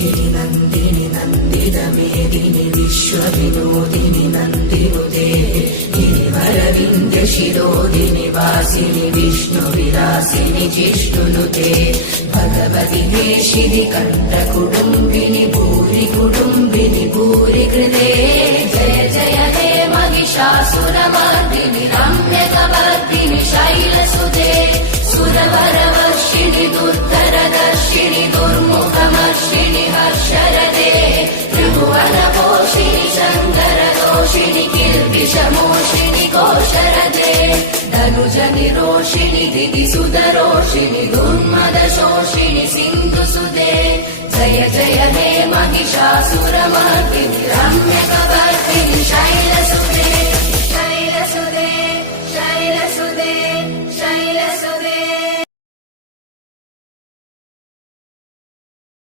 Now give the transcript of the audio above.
रोषिणि नन्दिनि नन्दितमेदिनि विश्वविनोदिनि नन्दिनुते गिरिवरविन्द्यशिरोदिनि वासिनि विष्णुविलासिनि जिष्णुनुते भगवति हेशिनि कण्ठकुटुम्बिनि भूरि कुटुम्बिनि भूरि कृते जय जय हे महिषासुरमर्दिनि रम्यकवर्दिनि शैलसुते सुरवरवर्षिणि दुर्धरदर्शिनि दुर्मुखमर्षिणि हर्षरते त्रिभुवनपोषिणि शङ्करदोषिणि किल्बिषमोषिणि कोशरते धनुजनिरोषिणि दितिसुतरोषिणि दुर्मदशोषिणि सिन्धुसुते जय जय हे महिषासुरमर्दिनि रम्यकवर्दिनि शैलसुते